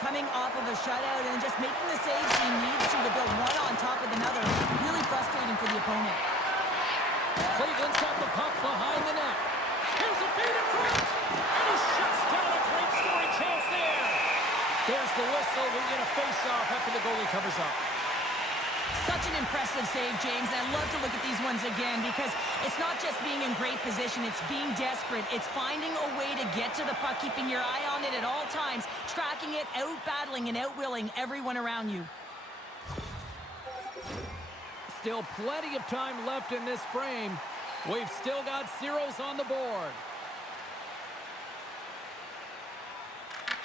coming off of a shutout and just making the saves he needs to build one on top of another. Really frustrating for the opponent. Cleveland's got the puck behind the net. Here's a feed in front. And he shuts down a great scoring chance there. There's the whistle. We get a face-off after the goalie covers up. Such an impressive save, James. And I love to look at these ones again because it's not just being in great position. It's being desperate. It's finding a way to get to the puck, keeping your eye on it at all times, tracking it, out-battling and out-willing everyone around you. Still plenty of time left in this frame. We've still got zeros on the board.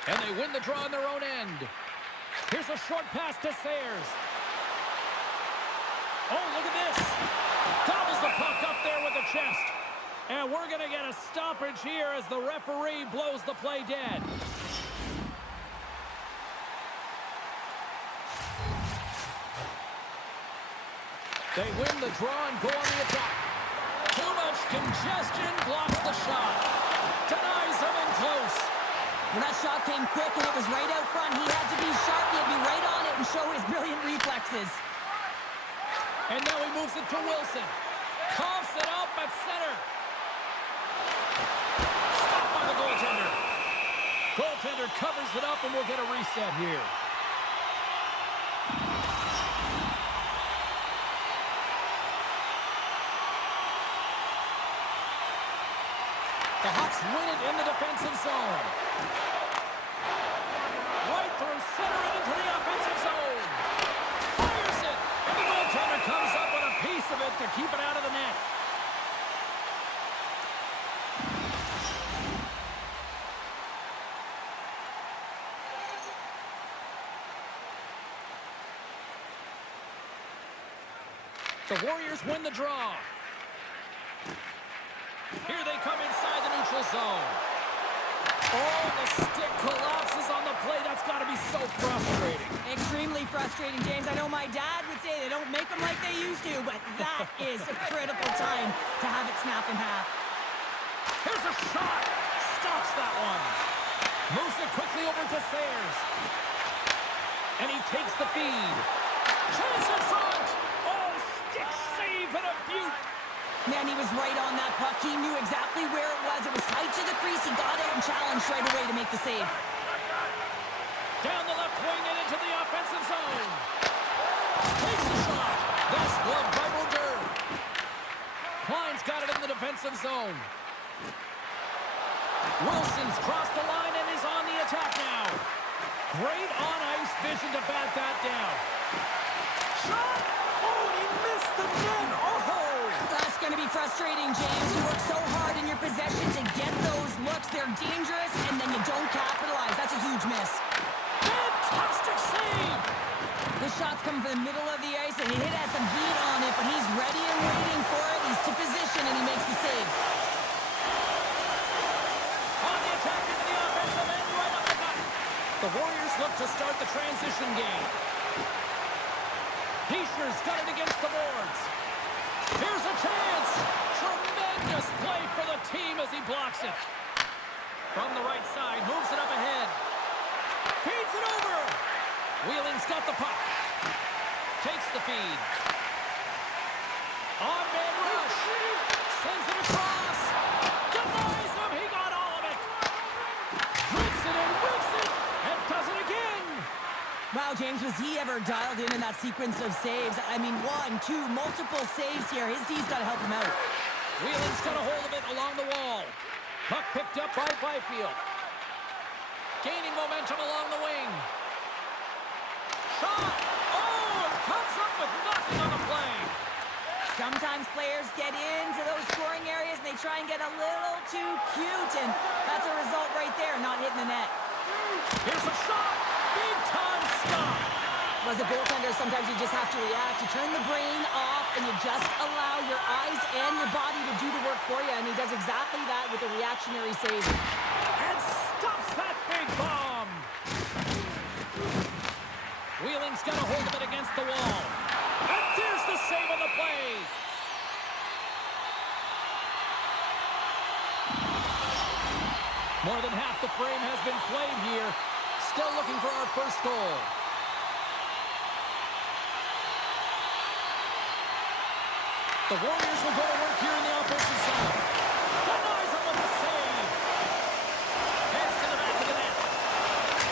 And they win the draw on their own end. Here's a short pass to Sayers. Oh, look at this. Gobbles the puck up there with the chest. And we're going to get a stoppage here as the referee blows the play dead. They win the draw and go on the attack. Too much congestion, blocks the shot. Denies him in close. When that shot came quick and it was right out front, he had to be sharp, he had to be right on it and show his brilliant reflexes. And now he moves it to Wilson. Coughs it up at center. Stopped by the goaltender. Goaltender covers it up and we'll get a reset here. The Hawks win it in the defensive zone. Right through center and into the offensive zone. Fires it. And the goaltender comes up with a piece of it to keep it out of the net. The Warriors win the draw. Here they come inside the neutral zone. Oh, the stick collapses on the play. That's got to be so frustrating. Extremely frustrating, James. I know my dad would say they don't make them like they used to, but that is a critical time to have it snap in half. Here's a shot. Stops that one. Moves it quickly over to Sayers. And he takes the feed. Chance in front. Oh, stick save and a beaut. Man, he was right on that puck. He knew exactly where it was. It was tight to the crease. He got out and challenged right away to make the save. Down the left wing and into the offensive zone. Takes the shot. That's gloved by Brodeur. Klein's got it in the defensive zone. Wilson's crossed the line and is on the attack now. Great on-ice vision to bat that down. Shot! Oh, and he missed the net! Oh! That's going to be frustrating, James. You work so hard in your possession to get those looks. They're dangerous, and then you don't capitalize. That's a huge miss. Fantastic save! The shot's coming from the middle of the ice, and he has some heat on it, but he's ready and waiting for it. He's to position, and he makes the save. On the attack into the offensive end, right up the gut. The Warriors look to start the transition game. Heischer's got it against the boards. Here's a chance. Tremendous play for the team as he blocks it. From the right side, moves it up ahead. Feeds it over. Wheeling's got the puck. Takes the feed. On-man rush. Sends it across. Denies him. He got all of it. Grips it and whips it. And does it again. Wow, James, was he ever dialed in that sequence of saves? I mean, one, two, multiple saves here. His D's got to help him out. Wheeling's got a hold of it along the wall. Puck picked up by Byfield. Gaining momentum along the wing. Shot! Oh, it comes up with nothing on the play. Sometimes players get into those scoring areas and they try and get a little too cute, and that's a result right there, not hitting the net. Here's a shot! Big time stop! As a goaltender, sometimes you just have to react. You turn the brain off and you just allow your eyes and your body to do the work for you, and he does exactly that with a reactionary save. And stops that big bomb! Wheeling's got a hold of it against the wall. And there's the save on the play! More than half the frame has been played here. Still looking for our first goal. The Warriors will go to work here in the offensive zone. Denies him with the save. Heads to the back of the net.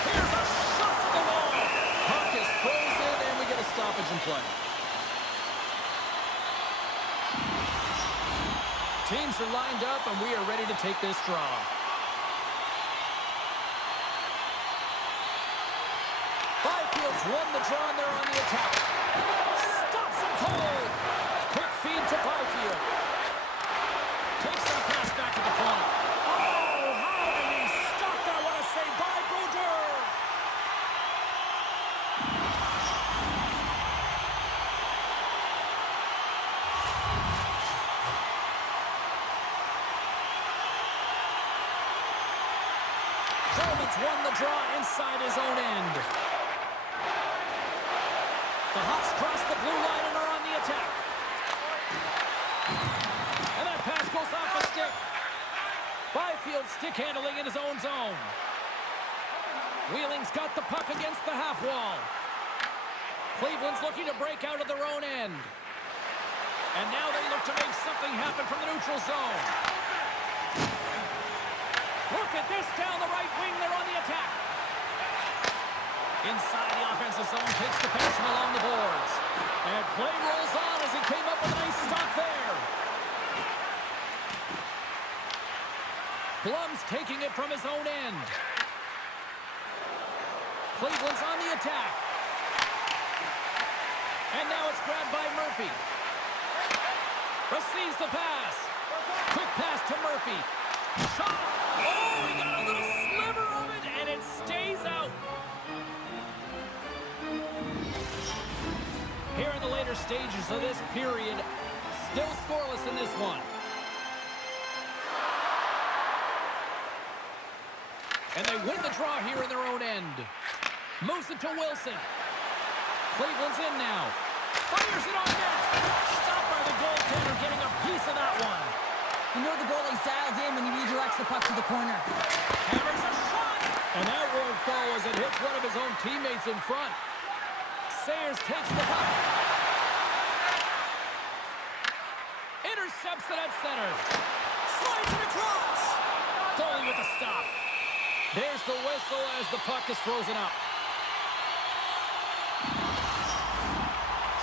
Here's a shot to the wall. Puck is frozen, and we get a stoppage in play. Teams are lined up, and we are ready to take this draw. Byfield's won the draw, and they're on the attack. Stops him cold. Quick feed to Byfield. Takes the pass back to the point. Oh, how did he stop that? What a save by Brodeur. Coleman's won the draw inside his own end. The Hawks cross the blue line and are on the attack. And that pass goes off a stick. Byfield stick handling in his own zone. Wheeling's got the puck against the half wall. Cleveland's looking to break out of their own end. And now they look to make something happen from the neutral zone. Look at this down the right wing. They're on the attack. Inside the offensive zone, takes the pass from along the boards. And play rolls on as he came up with a nice stop there. Blum's taking it from his own end. Cleveland's on the attack. And now it's grabbed by Murphy. Receives the pass. Quick pass to Murphy. Shot. Oh, he got a little sliver of it, and it stays out. Here in the later stages of this period, still scoreless in this one. And they win the draw here in their own end. Moves it to Wilson. Cleveland's in now. Fires it on net. Stopped by the goaltender, getting a piece of that one. You know the goalie's dialed in when he redirects the puck to the corner. Hammers a shot. And that won't go as it hits one of his own teammates in front. Sayers takes the puck. Intercepts it at center. Slides it across. Goalie with a stop. There's the whistle as the puck is frozen up.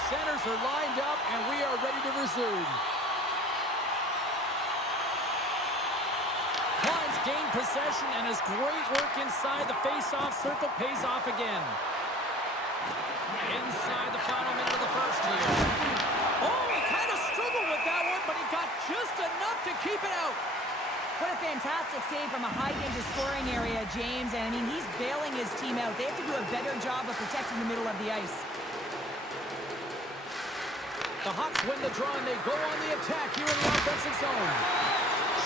Centers are lined up, and we are ready to resume. Klein's gained possession, and his great work inside the face-off circle pays off again. Inside the final minute of the first here. Oh, he kind of struggled with that one, but he got just enough to keep it out. What a fantastic save from a high-danger scoring area, James. And, I mean, he's bailing his team out. They have to do a better job of protecting the middle of the ice. The Hawks win the draw, and they go on the attack here in the offensive zone.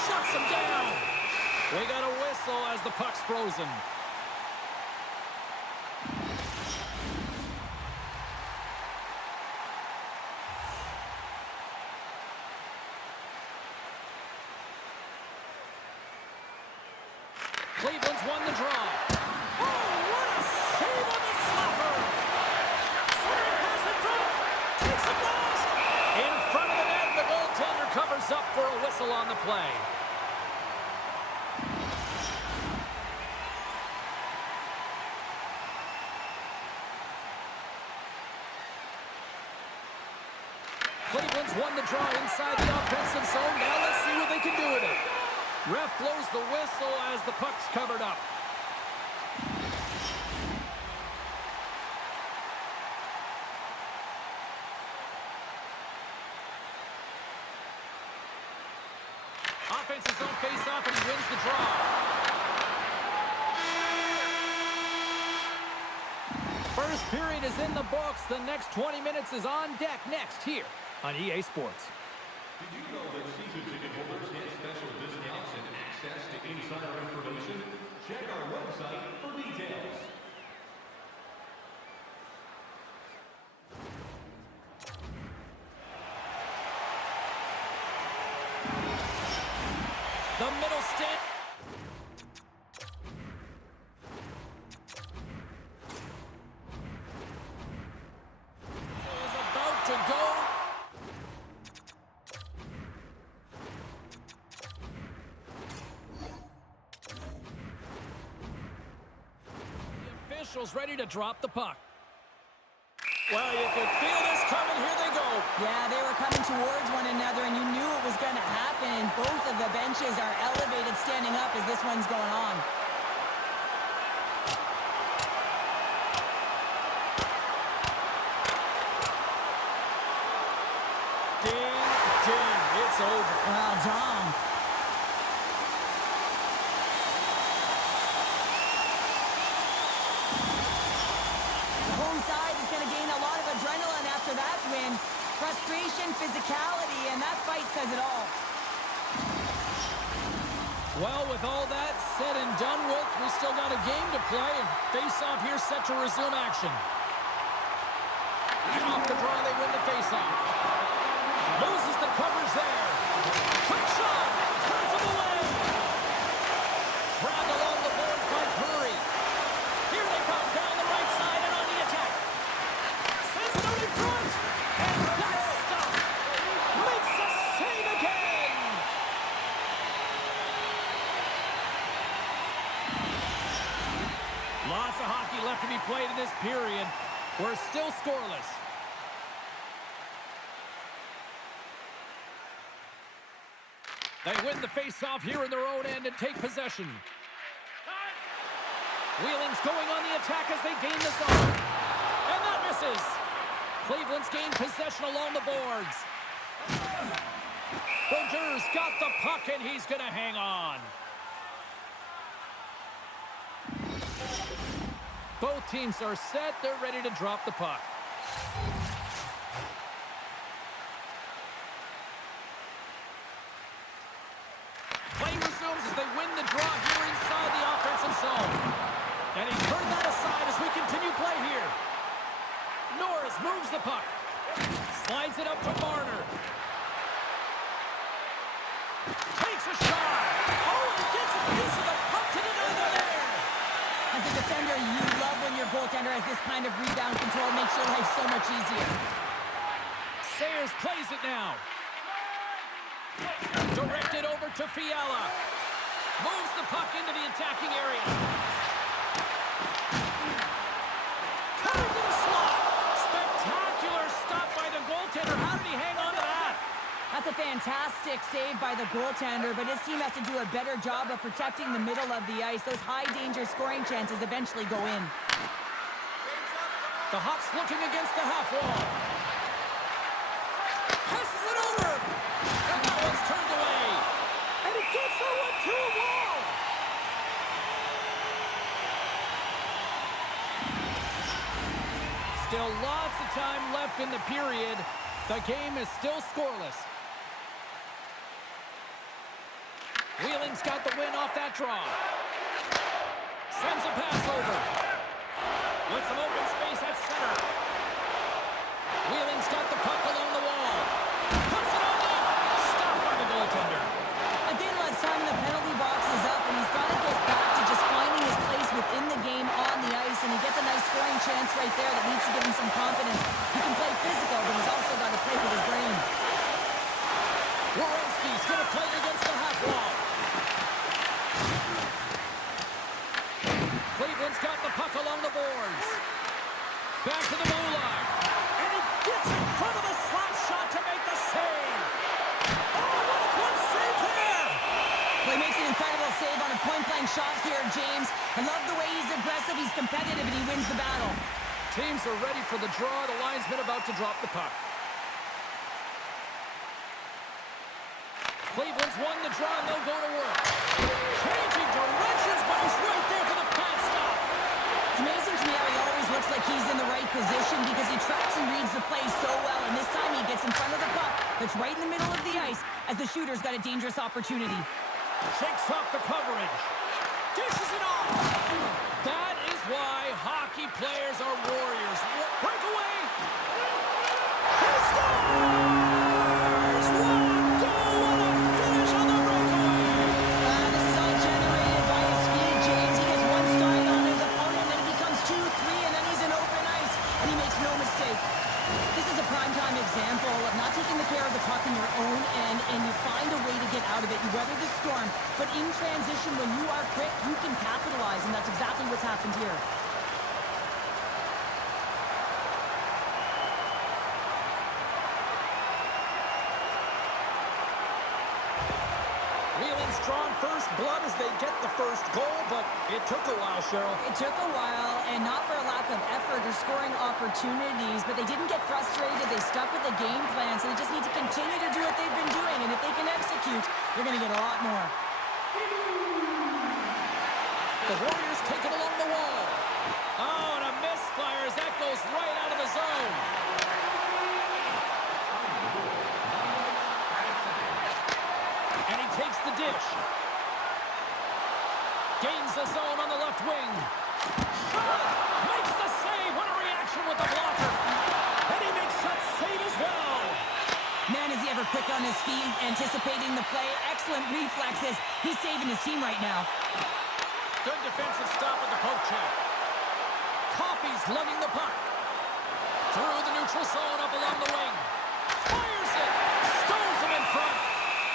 Shuts him down. We got a whistle as the puck's frozen. Cleveland's won the draw. Oh, what a save on the slapper! Centering pass in front. Takes a blast. In front of the net, the goaltender covers up for a whistle on the play. Cleveland's won the draw inside the offensive zone. Now let's see what they can do with it. Ref blows the whistle as the puck's covered up. Offensive zone face-off, and he wins the draw. First period is in the books. The next 20 minutes is on deck next here on EA Sports. Did you know that season ticket holders get special discounts and access to insider information? Check our website for details. The middle stick. should go. The official's ready to drop the puck. Well, you could feel this coming. Here they go. Yeah, they were coming towards one another, and you knew it was going to happen. Both of the benches are elevated standing up as this one's going on. Ding, ding. It's over. Well, Dom. The home side is going to gain a lot of adrenaline after that win. Frustration, physicality, and that fight says it all. Well, with all that said and done with, we still got a game to play, and face-off here set to resume action. And off the draw, they win the face-off. Loses the coverage there. Quick shot. Turns him away. Grabbed along the boards by Curry. Here they come down the right side and on the attack. Sends it out in front. And that's stopped. Makes the save again. Lots of hockey left to be played in this period. We're still scoreless. They win the face-off here in their own end and take possession. Wheeling's going on the attack as they gain the zone. And that misses. Cleveland's gained possession along the boards. Brodeurs got the puck, and he's going to hang on. Both teams are set. They're ready to drop the puck. Play resumes as they win the draw here inside the offensive zone. And he turned that aside as we continue play here. Norris moves the puck. Slides it up to Marner. Takes a shot. Oh, and gets a piece of the puck to deny the there. As a defender, you love when your goaltender has this kind of rebound control. Makes your life so much easier. Sayers plays it now. Directed over to Fiala. Moves the puck into the attacking area. Cut into the slot. Spectacular stop by the goaltender. How did he hang on to that? That's a fantastic save by the goaltender, but his team has to do a better job of protecting the middle of the ice. Those high-danger scoring chances eventually go in. The Hawks looking against the half wall. Passes it over. And that one's turned away. And it gets that one to a wall. Still lots of time left in the period. The game is still scoreless. Wheeling's got the win off that draw. Sends a pass over. With some open space at center. Wheeling's got the puck along the wall. Puts it on net. Stopped by the goaltender. Again, last time the penalty box is up, and he's got to get back to just finding his place within the game on the ice, and he gets a nice scoring chance right there that needs to give him some confidence. He can play physical, but he's also got to play with his brain. Werenski's going to play against the half wall. Cleveland's got the puck along the boards. Back to the blue line. And he gets in front of the slap shot to make the save. Oh, what a close save there. Well, he makes an incredible save on a point-blank shot here, James. I love the way he's aggressive, he's competitive, and he wins the battle. Teams are ready for the draw. The linesman about to drop the puck. Cleveland's won the draw, and they'll go to work. Changing directions, but he's right there for the pad stop. It's amazing to me how he always looks like he's in the right position because he tracks and reads the play so well, and this time he gets in front of the puck that's right in the middle of the ice as the shooter's got a dangerous opportunity. Shakes off the coverage. Dishes it off. That is why hockey players are warriors. Breakaway. He scores! One goal and a finish on the breakaway. This is all generated by his speed, James. He gets one stride on his opponent, then it becomes 2, 3, and then he's in open ice, and he makes no mistake. This is a prime-time example have the puck in your own end and you find a way to get out of it. You weather the storm, but in transition, when you are quick, you can capitalize, and that's exactly what's happened here. Wheeling's drawn first blood as they get the first goal, but it took a while, Cheryl. It took a while, and not for a lack of effort or scoring opportunities, but they didn't get frustrated. They stuck with the game plan, so they just need to continue to do what they've been doing, and if they can execute, they're going to get a lot more. The Warriors take it along the wall. Oh, and a misfire as that goes right out of the zone. And he takes the dish. Gains the zone on the left wing. Shot! Makes the save. What a reaction with the blocker. And he makes that save as well. Man, is he ever quick on his feet, anticipating the play. Excellent reflexes. He's saving his team right now. Good defensive stop with the poke check. Coffey's lugging the puck. Through the neutral zone, up along the wing. Fires it. Stones him in front.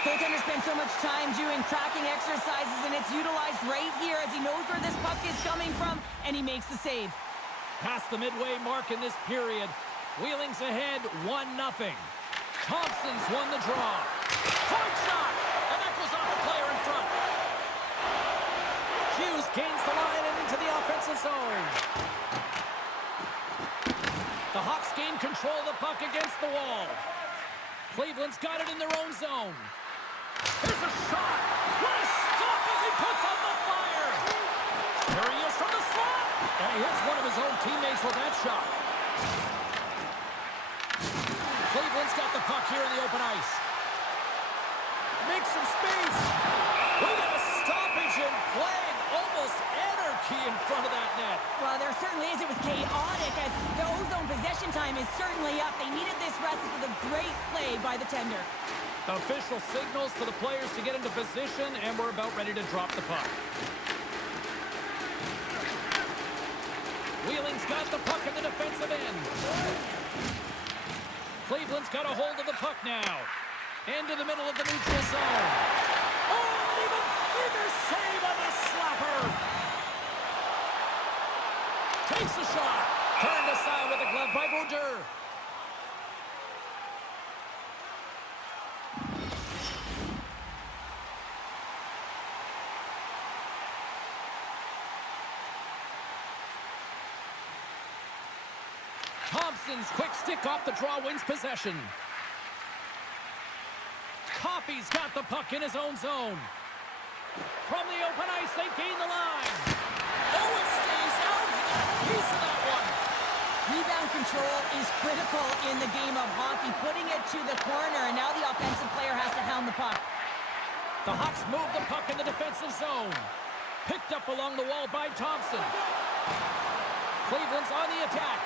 Goaltender spends so much time doing tracking exercises, and it's utilized right here as he knows where this puck is coming from, and he makes the save. Past the midway mark in this period. Wheeling's ahead 1-0. Thompson's won the draw. Point shot! And that goes off the player in front. Hughes gains the line and into the offensive zone. The Hawks gain control of the puck against the wall. Cleveland's got it in their own zone. Here's a shot. What a stop as he puts on the fire. There he is from the slot. And he hits one of his own teammates with that shot. Cleveland's got the puck here in the open ice. Makes some space. We got a stoppage in play. Almost anarchy in front of that net. Well, there certainly is. It was chaotic as the ozone possession time is certainly up. They needed this rest for the great play by the tender. Official signals for the players to get into position, and we're about ready to drop the puck. Wheeling's got the puck in the defensive end. Cleveland's got a hold of the puck now. Into the middle of the neutral zone. Oh, and even bigger save on the slapper. Takes a shot. Turned aside with a glove by Brodeur. Thompson's quick stick off the draw wins possession. Coffey's got the puck in his own zone. From the open ice, they gain the line. Oh, it stays out. He got a piece of that one. Rebound control is critical in the game of hockey, putting it to the corner, and now the offensive player has to hound the puck. The Hawks move the puck in the defensive zone. Picked up along the wall by Thompson. Cleveland's on the attack.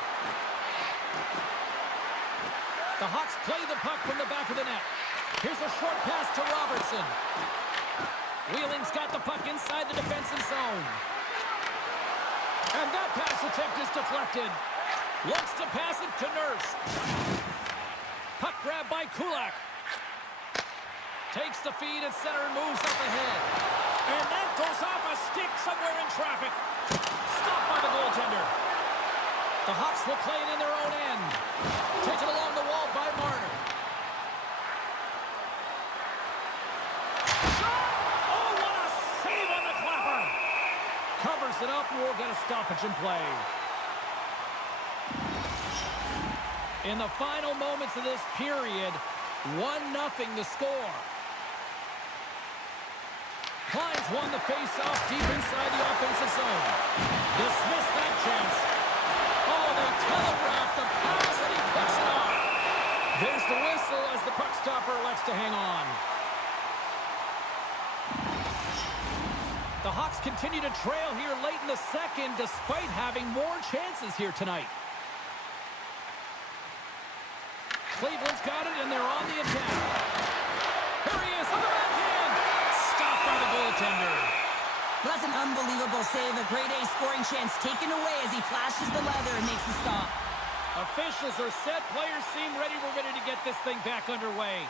The Hawks play the puck from the back of the net. Here's a short pass to Robertson. Wheeling's got the puck inside the defensive zone. And that pass attempt is deflected. Looks to pass it to Nurse. Puck grab by Kulak. Takes the feed at center and moves up ahead. And that goes off a stick somewhere in traffic. Stopped by the goaltender. The Hawks will play it in their own end. Taken along the wall by Marner. Shot! Oh, what a save on the clapper! Covers it up, and we'll get a stoppage in play. In the final moments of this period, 1-0 the score. Klein's won the face-off deep inside the offensive zone. Dismissed that chance. Oh, they telegraphed the pass, and he picks it off. There's the whistle as the puck stopper elects to hang on. The Hawks continue to trail here late in the second, despite having more chances here tonight. Cleveland's got it, and they're on the attack. Here he is on the backhand. Stopped by the goaltender. That's an unbelievable save. A grade A scoring chance taken away as he flashes the leather and makes the stop. Officials are set. Players seem ready. We're ready to get this thing back underway.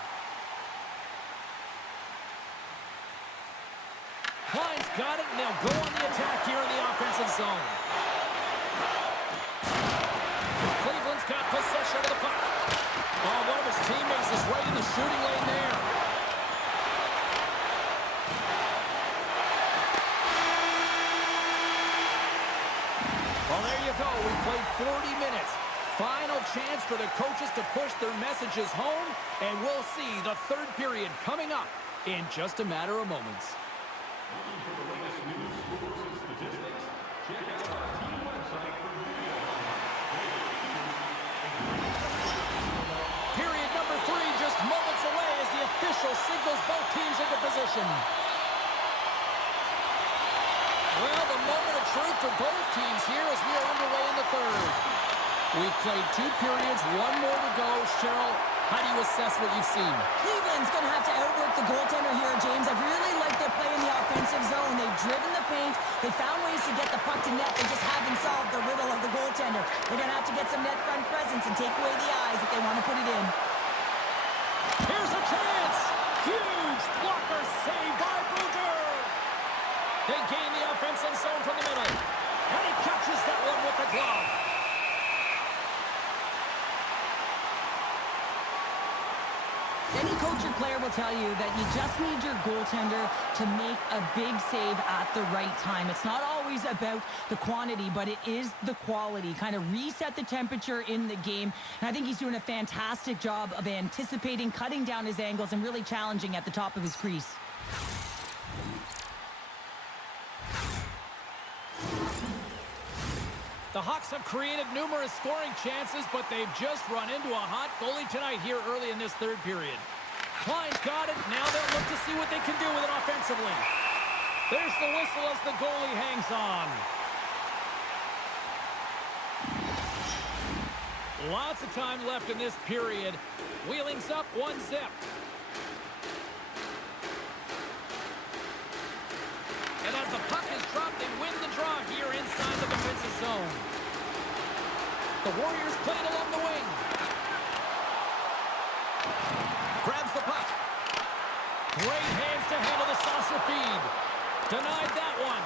Klein's got it, and they'll go on the attack here in the offensive zone. Cleveland's got possession of the puck. Oh, one of his teammates is right in the shooting lane there. Well, there you go. We've played 40 minutes. Final chance for the coaches to push their messages home, and we'll see the third period coming up in just a matter of moments. Looking for the latest news, scores, and statistics? Check out our team website for video highlights. Period number 3 just moments away as the official signals both teams into position. Well, the moment of truth for both teams here as we are underway in the third. We've played 2 periods, 1 more to go. Cheryl, how do you assess what you've seen? Cleveland's going to have to outwork the goaltender here, James. I've really liked their play in the offensive zone. They've driven the paint. They found ways to get the puck to net. They just haven't solved the riddle of the goaltender. They're going to have to get some net front presence and take away the eyes if they want to put it in. Here's a chance! Huge blocker save by Booger! They gain the offensive zone from the middle. And he catches that one with the glove. Any coach or player will tell you that you just need your goaltender to make a big save at the right time. It's not always about the quantity, but it is the quality. Kind of reset the temperature in the game. And I think he's doing a fantastic job of anticipating, cutting down his angles, and really challenging at the top of his crease. The Hawks have created numerous scoring chances, but they've just run into a hot goalie tonight here early in this third period. Klein's got it. Now they'll look to see what they can do with it offensively. There's the whistle as the goalie hangs on. Lots of time left in this period. Wheeling's up 1-0. And as the puck is dropped, they win the draw here inside the defensive zone. The Warriors play it along the wing. Grabs the puck. Great hands to handle the saucer feed. Denied that one.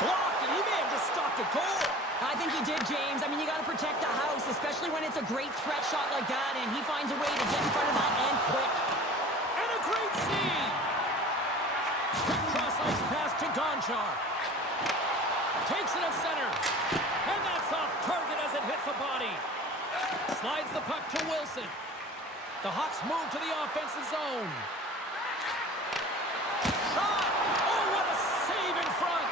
Blocked, and he may have just stopped a goal. I think he did, James. I mean, you got to protect the house, especially when it's a great threat shot like that, and he finds a way to get in front of that and quick. And a great save. Quick cross-ice pass to Gonchar. Takes it at center. And that's off target as it hits a body. Slides the puck to Wilson. The Hawks move to the offensive zone. Shot! Oh, what a save in front!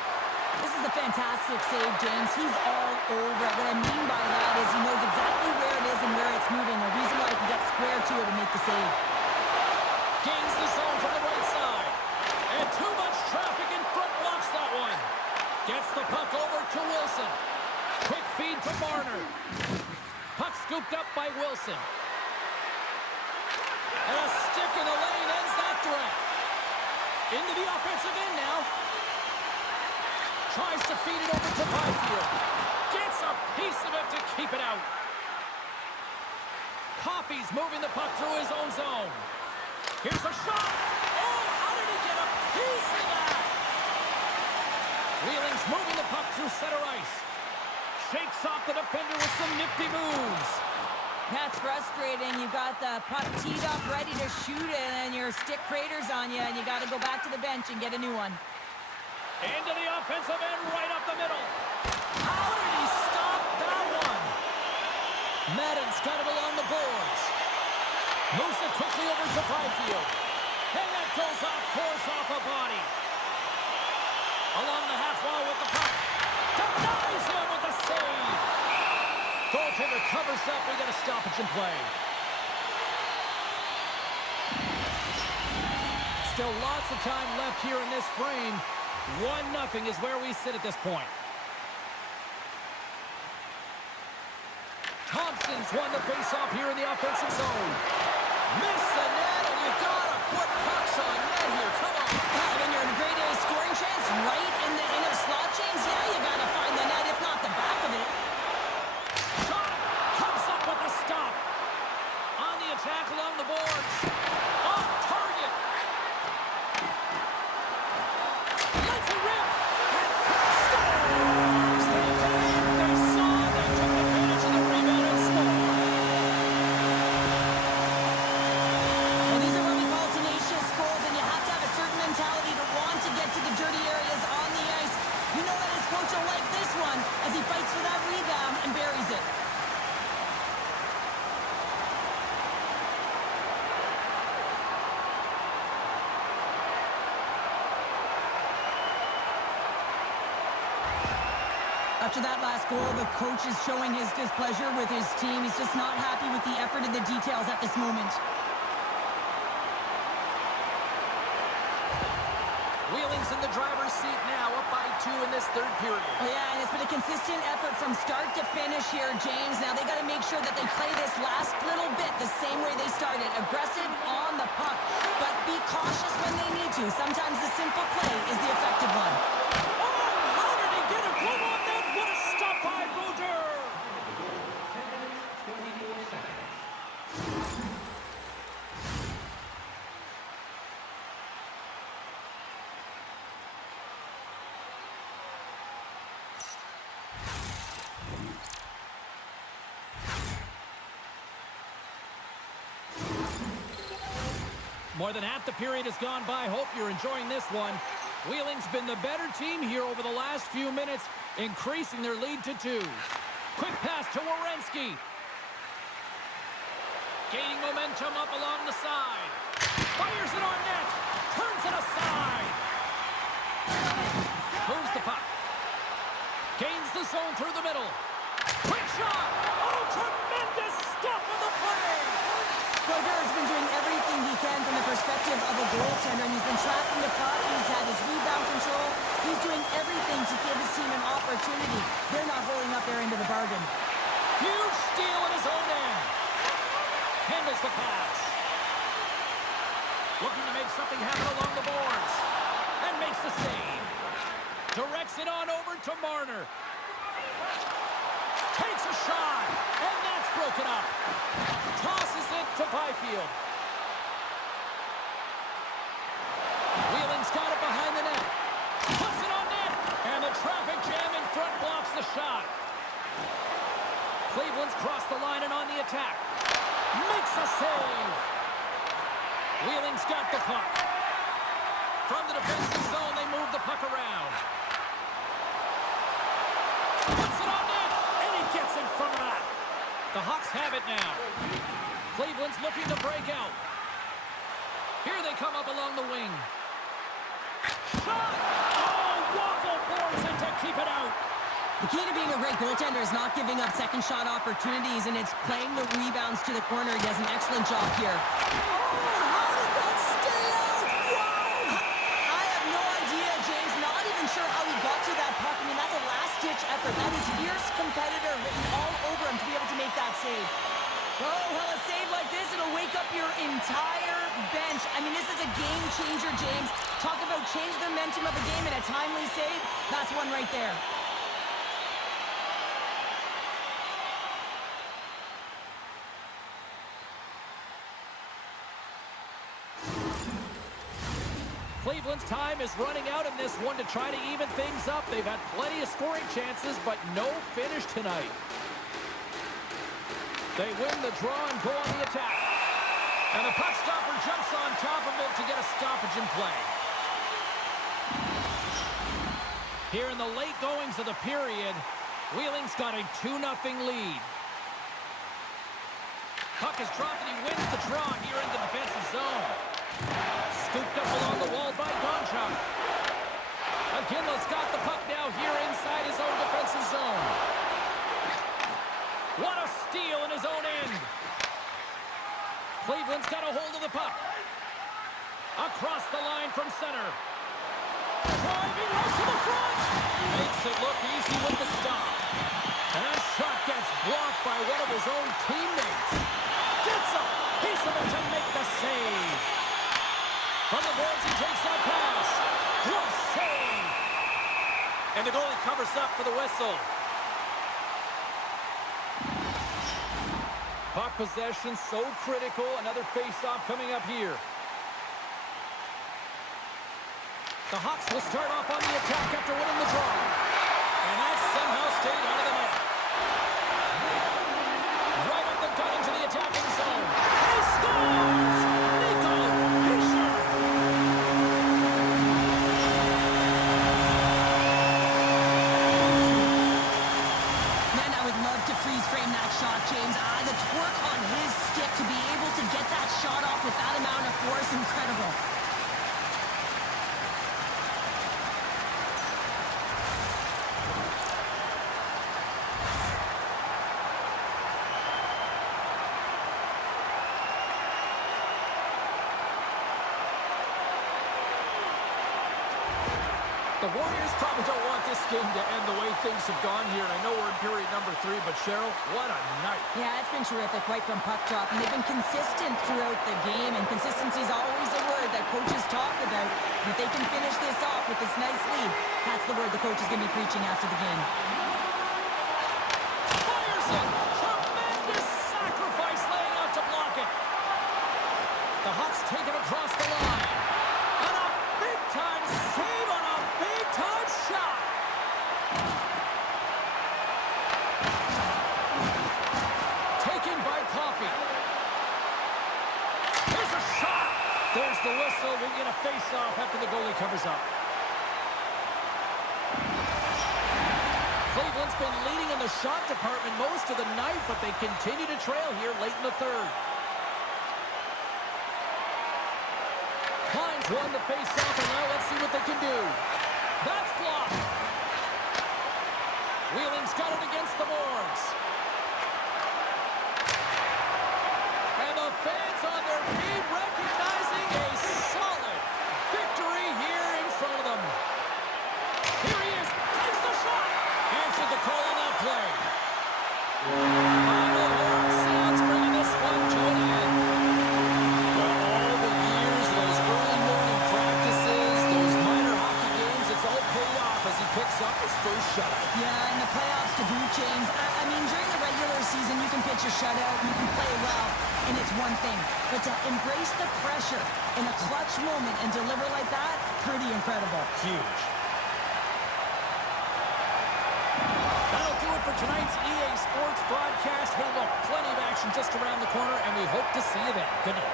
This is a fantastic save, James. He's all over it. What I mean by that is he knows exactly where it is and where it's moving. A reason why he can get square to it and make the save. Gains the zone from the right side. And too much traffic in front blocks that one. Gets the puck over to Wilson. Quick feed to Marner. Puck scooped up by Wilson. And a stick in the lane ends that threat. Into the offensive end now. Tries to feed it over to Byfield. Gets a piece of it to keep it out. Coffey's moving the puck through his own zone. Here's a shot. Oh, how did he get a piece of that? Wheeling's moving the puck through center ice. Shakes off the defender with some nifty moves. That's frustrating. You've got the puck teed up, ready to shoot it, and your stick craters on you, and you got to go back to the bench and get a new one. Into the offensive end, right up the middle. How did he stop that one? Madden's got it along the boards. Moves it quickly over to Byfield. And that goes off course off a body. Along the half wall with the puck. Denies him with the save. Goaltender covers up. We got a stoppage in play. Still lots of time left here in this frame. 1-0 is where we sit at this point. Thompson's won the face-off here in the offensive zone. Miss the net, and you gotta put pucks on net here. Come on. I mean, you're in a great scoring chance right in the inner slot, James. Yeah, you got to find the net, if not the back of it. Shot comes attack along the boards. Off target. Lets it rip. And scores. They did it. They saw. They took advantage of the rebound and scored. Well, these are what we call tenacious goals, and you have to have a certain mentality to want to get to the dirty areas on the ice. You know that his coach will like this one as he fights for that rebound and buries it. After that last goal, the coach is showing his displeasure with his team. He's just not happy with the effort and the details at this moment. Wheeling's in the driver's seat now, up by 2 in this third period. Oh, yeah, and it's been a consistent effort from start to finish here, James. Now they got to make sure that they play this last little bit the same way they started. Aggressive on the puck, but be cautious when they need to. Sometimes the simple play is the effective one. How did he get a glove on that? What a stop by Bouder! More than half the period has gone by. Hope you're enjoying this one. Wheeling's been the better team here over the last few minutes, increasing their lead to 2. Quick pass to Werenski. Gaining momentum up along the side. Fires it on net. Turns it aside. Moves the puck. Gains the zone through the middle. Quick shot. Oh, tremendous stop on the play. Brodeur has been doing everything he can from the perspective of a goaltender, and he's been tracking the puck. He's had his rebound control. He's doing everything to give his team an opportunity. They're not holding up their end of the bargain. Huge steal at his own end. Handles the pass. Looking to make something happen along the boards. And makes the save. Directs it on over to Marner. Takes a shot. And that's broken up. Tosses it to Byfield. Wheeling's got it behind the net. Puts it on net. And the traffic jam in front blocks the shot. Cleveland's crossed the line and on the attack. Makes a save. Wheeling's got the puck. From the defensive zone, they move the puck around. Puts it on net. And he gets in front of that. The Hawks have it now. Cleveland's looking to break out. Here they come up along the wing. Shot! Oh, waffle boards in to keep it out. The key to being a great goaltender is not giving up second shot opportunities, and it's playing the rebounds to the corner. He does an excellent job here. Oh, how did that stay out? Wow! I have no idea, James. Not even sure how he got to that puck. I mean, that's a last-ditch effort. That is fierce competitor written all over him to be able to make that save. Oh, well, a save like this, it'll wake up your entire bench. I mean, this is a game changer, James. Talk about change the momentum of a game in a timely save. That's one right there. Cleveland's time is running out in this one to try to even things up. They've had plenty of scoring chances, but no finish tonight. They win the draw and go on the attack. And the puck stopper jumps on top of it to get a stoppage in play. Here in the late goings of the period, Wheeling's got a 2-0 lead. Puck is dropped and he wins the draw here in the defensive zone. Scooped up along the wall by Gonchar. McKinley's got the puck now here inside his own defensive zone. What a steal in his own end. Cleveland's got a hold of the puck. Across the line from center. Driving right to the front. Makes it look easy with the stop. And that shot gets blocked by one of his own teammates. Gets him. He's able to make the save. From the boards, he takes that pass. Glove save. And the goalie covers up for the whistle. Puck possession so critical. Another face-off coming up here. The Hawks will start off on the attack after winning the draw. And that somehow stayed out of the net. Right up the gut into the attacking zone. He scores! Nico Hischier! Man, I would love to freeze frame that shot, James. The torque on his stick to be able to get that shot off with that amount of force, incredible. The Warriors probably don't want this game to end the way things have gone here. I know we're in period number 3, but Cheryl, what a night. Yeah, it's been terrific right from puck drop, and they've been consistent throughout the game, and consistency is always a word that coaches talk about. And if they can finish this off with this nice lead, that's the word the coach is going to be preaching after the game. Fires it! Tremendous sacrifice laying out to block it. The Hawks take it across the line. And a big-time save on a big-time shot. Taken by Coffey. Here's a shot. There's the whistle. We'll get a face-off after the goalie covers up. Cleveland's been leading in the shot department most of the night, but they continue to trail here late in the third. Klein's won the face-off, and now let's see what they can do. That's blocked. Wheeling's got it against the boards. And the fans on their feet recognizing a solid victory here in front of them. Here he is. Takes the shot. Answered the call on that play. Final horn sounds, bringing this one to an end. Well, all the years, those early morning practices, those minor hockey games, it's all paid off as he picks up his first shutout. Yeah, in the playoffs to boot, James. I mean, during the regular season, you can pitch a shutout, you can play well, and it's one thing. But to embrace the pressure in a clutch moment and deliver like that, pretty incredible. Huge. That'll do it for tonight's EA Sports broadcast. Hey, look, plenty of action just around the corner, and we hope to see you then. Good night.